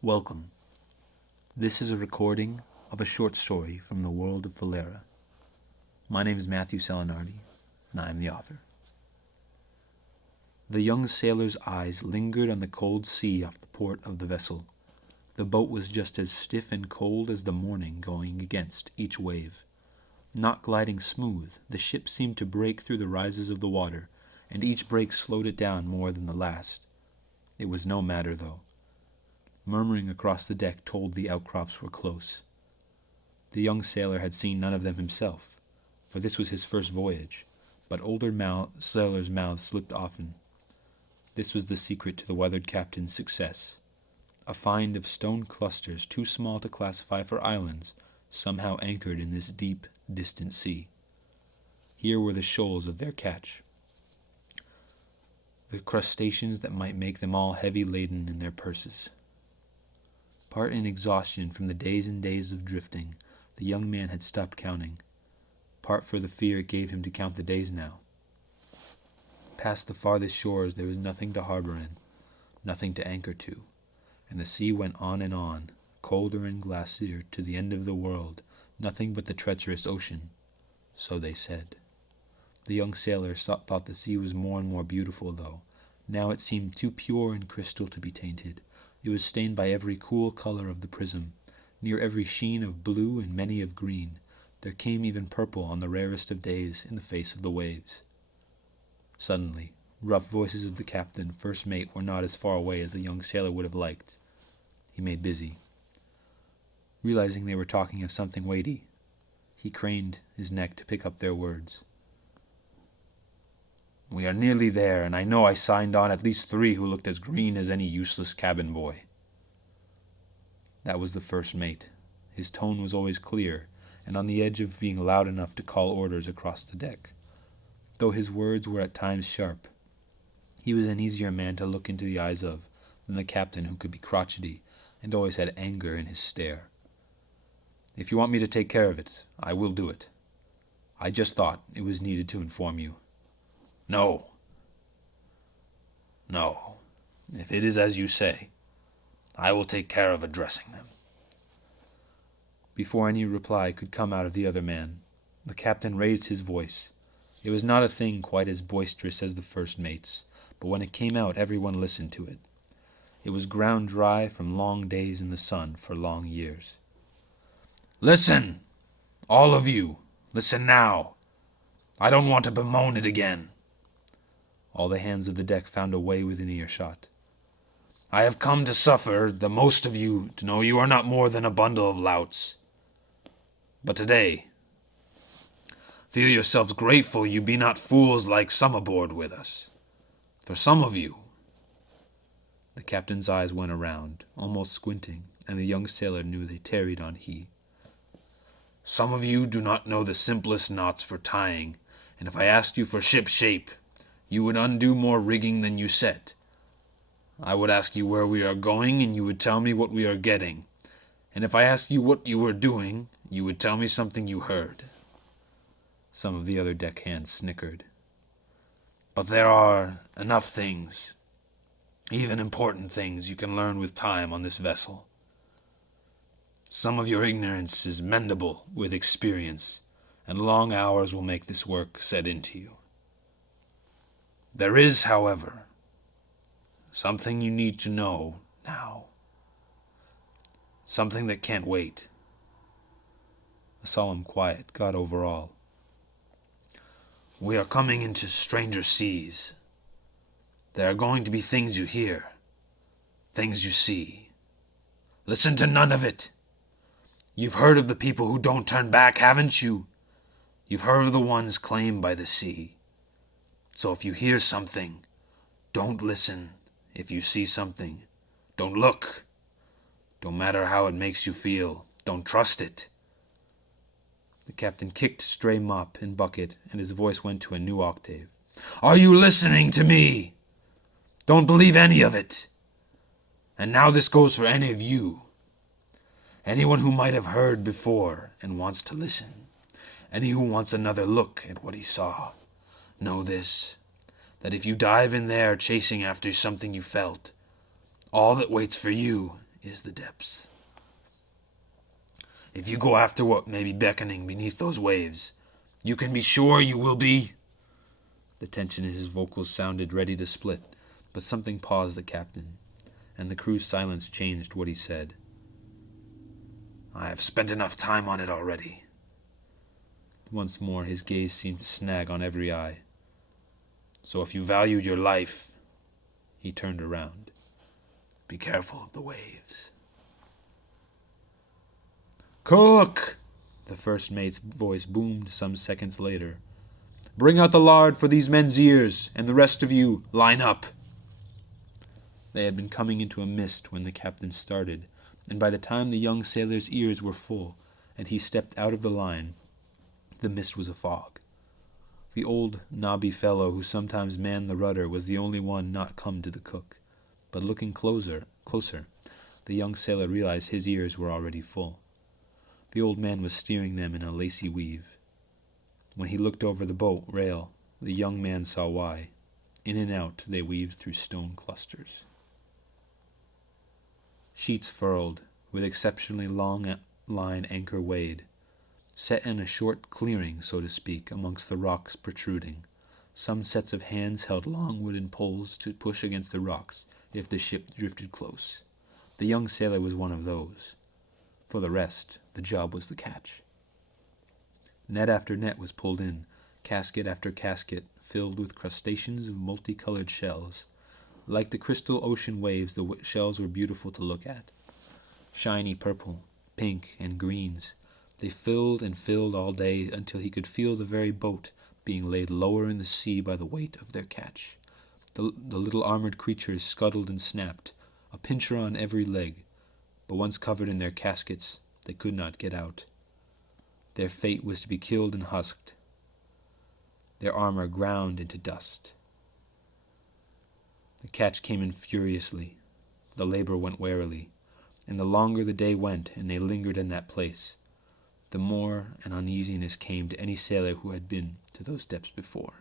Welcome. This is a recording of a short story from the world of Falera. My name is Matthew Salinardi, and I am the author. The young sailor's eyes lingered on the cold sea off the port of the vessel. The boat was just as stiff and cold as the morning going against each wave. Not gliding smooth, the ship seemed to break through the rises of the water, and each break slowed it down more than the last. It was no matter, though. Murmuring across the deck told the outcrops were close. The young sailor had seen none of them himself, for this was his first voyage, but older sailors' mouths slipped often. This was the secret to the weathered captain's success. A find of stone clusters too small to classify for islands, somehow anchored in this deep, distant sea. Here were the shoals of their catch, the crustaceans that might make them all heavy-laden in their purses. Part in exhaustion from the days and days of drifting, the young man had stopped counting. Part for the fear it gave him to count the days now. Past the farthest shores there was nothing to harbor in, nothing to anchor to, and the sea went on, colder and glacier to the end of the world, nothing but the treacherous ocean. So they said. The young sailor thought the sea was more and more beautiful, though. Now it seemed too pure and crystal to be tainted. It was stained by every cool color of the prism, near every sheen of blue and many of green. There came even purple on the rarest of days in the face of the waves. Suddenly, rough voices of the captain, first mate, were not as far away as the young sailor would have liked. He made busy. Realizing they were talking of something weighty, he craned his neck to pick up their words. "We are nearly there, and I know I signed on at least 3 who looked as green as any useless cabin boy." That was the first mate. His tone was always clear, and on the edge of being loud enough to call orders across the deck. Though his words were at times sharp, he was an easier man to look into the eyes of than the captain, who could be crotchety and always had anger in his stare. "If you want me to take care of it, I will do it. I just thought it was needed to inform you." No. If it is as you say, I will take care of addressing them." Before any reply could come out of the other man, the captain raised his voice. It was not a thing quite as boisterous as the first mate's, but when it came out everyone listened to it. It was ground dry from long days in the sun for long years. "Listen! All of you! Listen now! I don't want to bemoan it again." All the hands of the deck found a way within earshot. "I have come to suffer, the most of you, to know you are not more than a bundle of louts. But today, feel yourselves grateful you be not fools like some aboard with us. For some of you—" The captain's eyes went around, almost squinting, and the young sailor knew they tarried on he. "Some of you do not know the simplest knots for tying, and if I asked you for ship shape, you would undo more rigging than you set. I would ask you where we are going, and you would tell me what we are getting. And if I asked you what you were doing, you would tell me something you heard." Some of the other deckhands snickered. "But there are enough things, even important things, you can learn with time on this vessel. Some of your ignorance is mendable with experience, and long hours will make this work set into you. There is, however, something you need to know now. Something that can't wait." A solemn quiet got over all. "We are coming into stranger seas. There are going to be things you hear, things you see. Listen to none of it. You've heard of the people who don't turn back, haven't you? You've heard of the ones claimed by the sea. So if you hear something, don't listen. If you see something, don't look. Don't matter how it makes you feel. Don't trust it." The captain kicked stray mop and bucket, and his voice went to a new octave. "Are you listening to me? Don't believe any of it. And now this goes for any of you. Anyone who might have heard before and wants to listen. Any who wants another look at what he saw. Know this, that if you dive in there chasing after something you felt, all that waits for you is the depths. If you go after what may be beckoning beneath those waves, you can be sure you will be. The tension in his vocals sounded ready to split, but something paused the captain, and the crew's silence changed what he said. I have spent enough time on it already. Once more his gaze seemed to snag on every eye. So if you value your life, he turned around. Be careful of the waves. Cook! The first mate's voice boomed some seconds later. Bring out the lard for these men's ears, and the rest of you, line up. They had been coming into a mist when the captain started, and by the time the young sailor's ears were full, and he stepped out of the line, the mist was a fog. The old, knobby fellow who sometimes manned the rudder was the only one not come to the cook, but looking closer, the young sailor realized his ears were already full. The old man was steering them in a lacy weave. When he looked over the boat rail, the young man saw why. In and out they weaved through stone clusters. Sheets furled, with exceptionally long line anchor weighed, set in a short clearing, so to speak, amongst the rocks protruding. Some sets of hands held long wooden poles to push against the rocks if the ship drifted close. The young sailor was one of those. For the rest, the job was the catch. Net after net was pulled in, casket after casket filled with crustaceans of multicolored shells. Like the crystal ocean waves, the shells were beautiful to look at. Shiny purple, pink, and greens, they filled and filled all day until he could feel the very boat being laid lower in the sea by the weight of their catch. The little armored creatures scuttled and snapped, a pincher on every leg, but once covered in their caskets, they could not get out. Their fate was to be killed and husked, their armor ground into dust. The catch came in furiously, the labor went warily, and the longer the day went and they lingered in that place, the more an uneasiness came to any sailor who had been to those depths before.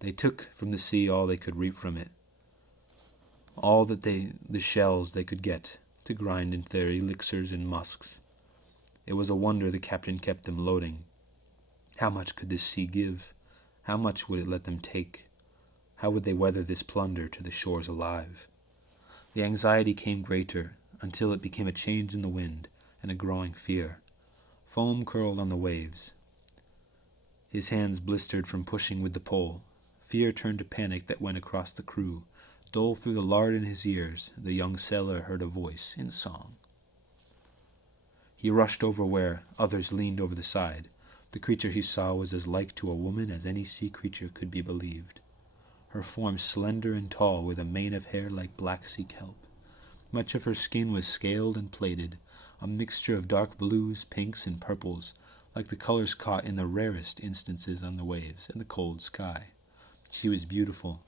They took from the sea all they could reap from it, all that the shells they could get to grind into their elixirs and musks. It was a wonder the captain kept them loading. How much could this sea give? How much would it let them take? How would they weather this plunder to the shores alive? The anxiety came greater, until it became a change in the wind and a growing fear. Foam curled on the waves. His hands blistered from pushing with the pole. Fear turned to panic that went across the crew. Dull through the lard in his ears, the young sailor heard a voice in song. He rushed over where others leaned over the side. The creature he saw was as like to a woman as any sea creature could be believed. Her form slender and tall, with a mane of hair like black sea kelp. Much of her skin was scaled and plated, a mixture of dark blues, pinks, and purples, like the colors caught in the rarest instances on the waves and the cold sky. She was beautiful.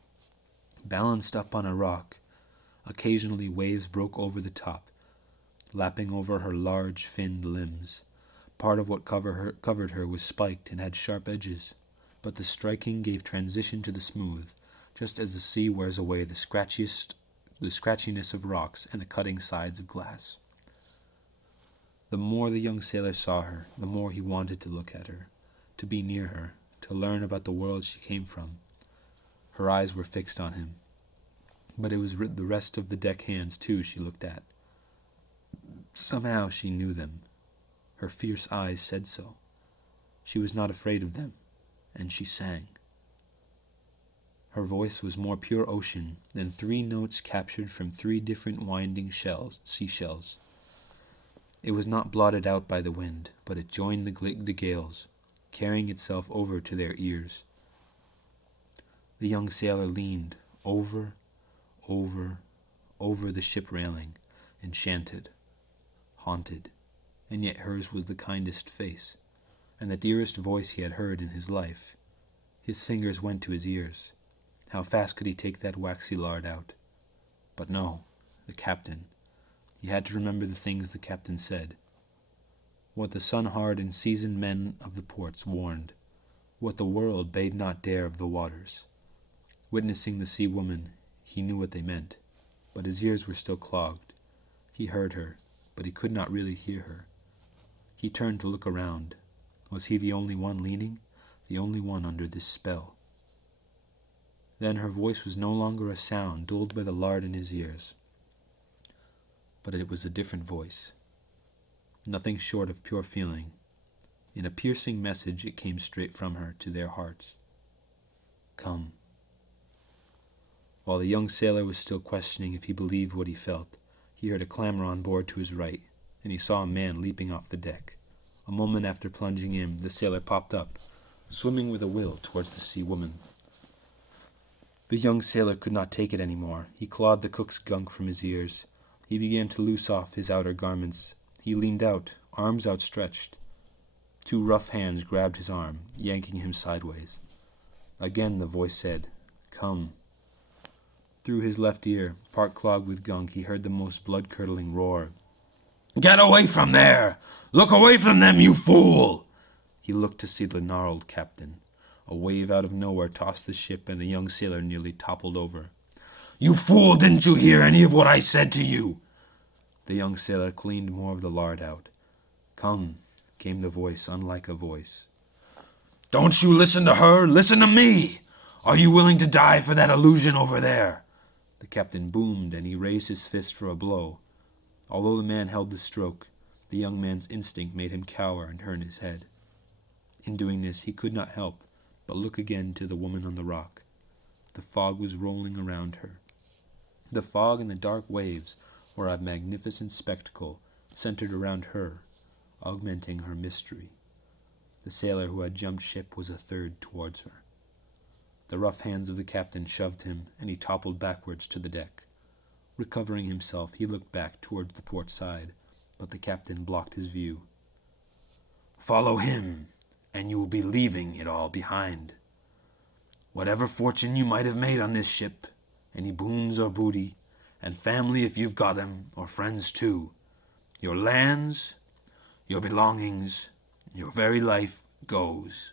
Balanced up on a rock, occasionally waves broke over the top, lapping over her large, finned limbs. Part of what covered her was spiked and had sharp edges, but the striking gave transition to the smooth, just as the sea wears away the scratchiness of rocks and the cutting sides of glass. The more the young sailor saw her, the more he wanted to look at her, to be near her, to learn about the world she came from. Her eyes were fixed on him, but it was the rest of the deck hands, too, she looked at. Somehow she knew them. Her fierce eyes said so. She was not afraid of them, and she sang. Her voice was more pure ocean than 3 notes captured from 3 different winding seashells. It was not blotted out by the wind, but it joined the gales, carrying itself over to their ears. The young sailor leaned over the ship railing, enchanted, haunted, and yet hers was the kindest face, and the dearest voice he had heard in his life. His fingers went to his ears. How fast could he take that waxy lard out? But no, the captain. He had to remember the things the captain said. What the sun-hard and seasoned men of the ports warned. What the world bade not dare of the waters. Witnessing the sea woman, he knew what they meant, but his ears were still clogged. He heard her, but he could not really hear her. He turned to look around. Was he the only one leaning? The only one under this spell? Then her voice was no longer a sound dulled by the lard in his ears, but it was a different voice. Nothing short of pure feeling. In a piercing message it came straight from her to their hearts. Come. While the young sailor was still questioning if he believed what he felt, he heard a clamor on board to his right, and he saw a man leaping off the deck. A moment after plunging in, the sailor popped up, swimming with a will towards the sea woman. The young sailor could not take it any more. He clawed the cook's gunk from his ears. He began to loose off his outer garments. He leaned out, arms outstretched. Two rough hands grabbed his arm, yanking him sideways. Again the voice said, Come. Through his left ear, part clogged with gunk, he heard the most blood-curdling roar. Get away from there! Look away from them, you fool! He looked to see the gnarled captain. A wave out of nowhere tossed the ship, and the young sailor nearly toppled over. You fool, didn't you hear any of what I said to you? The young sailor cleaned more of the lard out. Come, came the voice, unlike a voice. Don't you listen to her, listen to me! Are you willing to die for that illusion over there? The captain boomed, and he raised his fist for a blow. Although the man held the stroke, the young man's instinct made him cower and turn his head. In doing this, he could not help but look again to the woman on the rock. The fog was rolling around her. The fog and the dark waves were a magnificent spectacle centered around her, augmenting her mystery. The sailor who had jumped ship was a third towards her. The rough hands of the captain shoved him, and he toppled backwards to the deck. Recovering himself, he looked back towards the port side, but the captain blocked his view. Follow him, and you will be leaving it all behind. Whatever fortune you might have made on this ship, any boons or booty, and family if you've got them, or friends too, your lands, your belongings, your very life goes,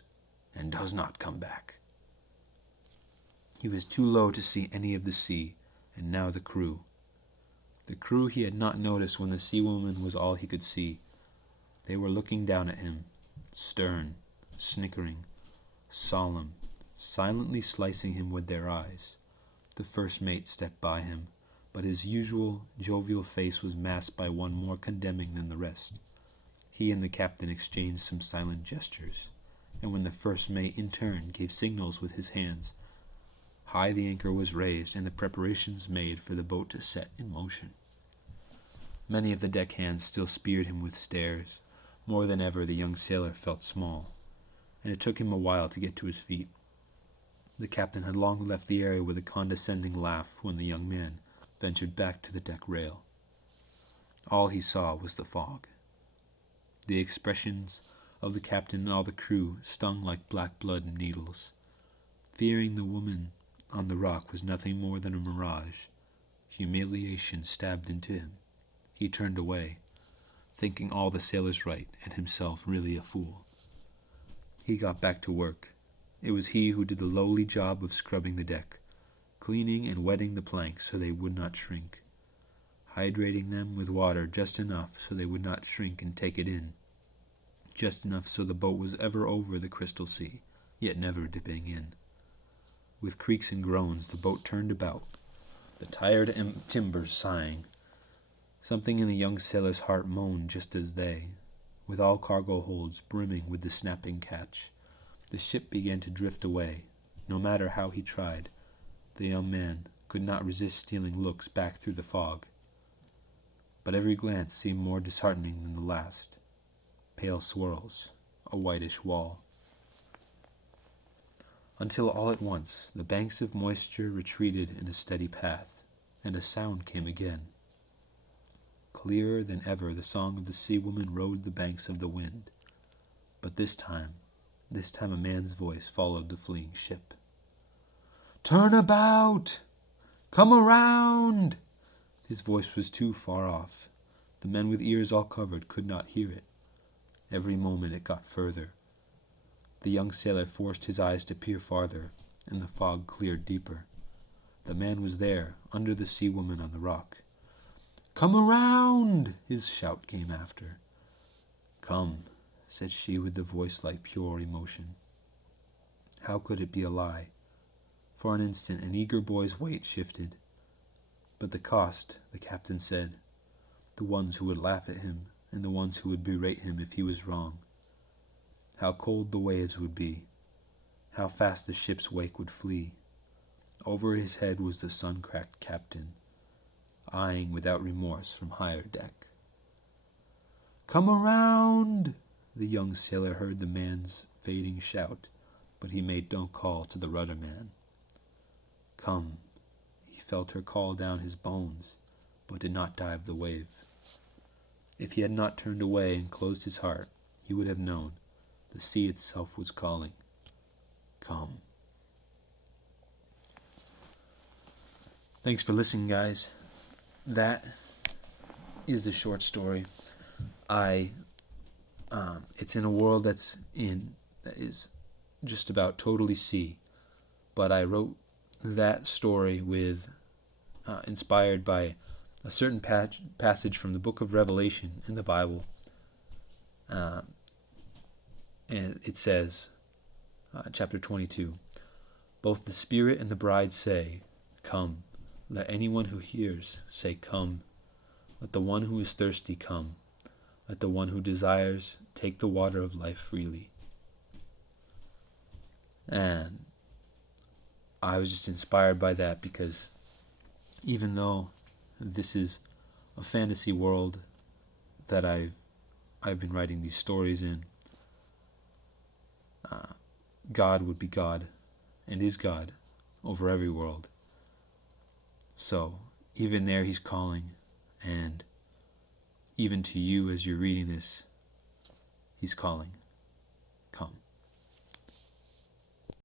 and does not come back. He was too low to see any of the sea, and now the crew. The crew he had not noticed when the sea woman was all he could see. They were looking down at him, stern, snickering, solemn, silently slicing him with their eyes. The first mate stepped by him, but his usual jovial face was masked by one more condemning than the rest. He and the captain exchanged some silent gestures, and when the first mate in turn gave signals with his hands, high the anchor was raised and the preparations made for the boat to set in motion. Many of the deckhands still speared him with stares. More than ever the young sailor felt small, and it took him a while to get to his feet. The captain had long left the area with a condescending laugh when the young man ventured back to the deck rail. All he saw was the fog. The expressions of the captain and all the crew stung like black blood needles. Fearing the woman on the rock was nothing more than a mirage. Humiliation stabbed into him. He turned away, thinking all the sailors right and himself really a fool. He got back to work. It was he who did the lowly job of scrubbing the deck, cleaning and wetting the planks so they would not shrink, hydrating them with water just enough so they would not shrink and take it in, just enough so the boat was ever over the crystal sea, yet never dipping in. With creaks and groans the boat turned about, the tired timbers sighing. Something in the young sailor's heart moaned just as they, with all cargo holds brimming with the snapping catch, the ship began to drift away. No matter how he tried, the young man could not resist stealing looks back through the fog. But every glance seemed more disheartening than the last. Pale swirls, a whitish wall. Until all at once the banks of moisture retreated in a steady path, and a sound came again. Clearer than ever the song of the sea woman rode the banks of the wind. But this time a man's voice followed the fleeing ship. Turn about! Come around! His voice was too far off. The men with ears all covered could not hear it. Every moment it got further. The young sailor forced his eyes to peer farther, and the fog cleared deeper. The man was there, under the sea woman on the rock. "Come around!" his shout came after. "Come," said she with the voice like pure emotion. How could it be a lie? For an instant an eager boy's weight shifted. But the cost, the captain said, the ones who would laugh at him, and the ones who would berate him if he was wrong. How cold the waves would be, how fast the ship's wake would flee. Over his head was the sun-cracked captain, eyeing without remorse from higher deck. "Come around!" The young sailor heard the man's fading shout, but he made no call to the rudder man. "Come." He felt her call down his bones, but did not dive the wave. If he had not turned away and closed his heart, he would have known the sea itself was calling. Come. Thanks for listening, guys. That is the short story. It's in a world that is just about totally sea, but I wrote that story inspired by a certain passage from the book of Revelation in the Bible, and it says, chapter 22, "Both the Spirit and the bride say, 'Come.' Let anyone who hears say, 'Come.' Let the one who is thirsty come. Let the one who desires take the water of life freely." And I was just inspired by that because even though this is a fantasy world that I've been writing these stories in, God would be God and is God over every world. So even there he's calling, and even to you as you're reading this, he's calling.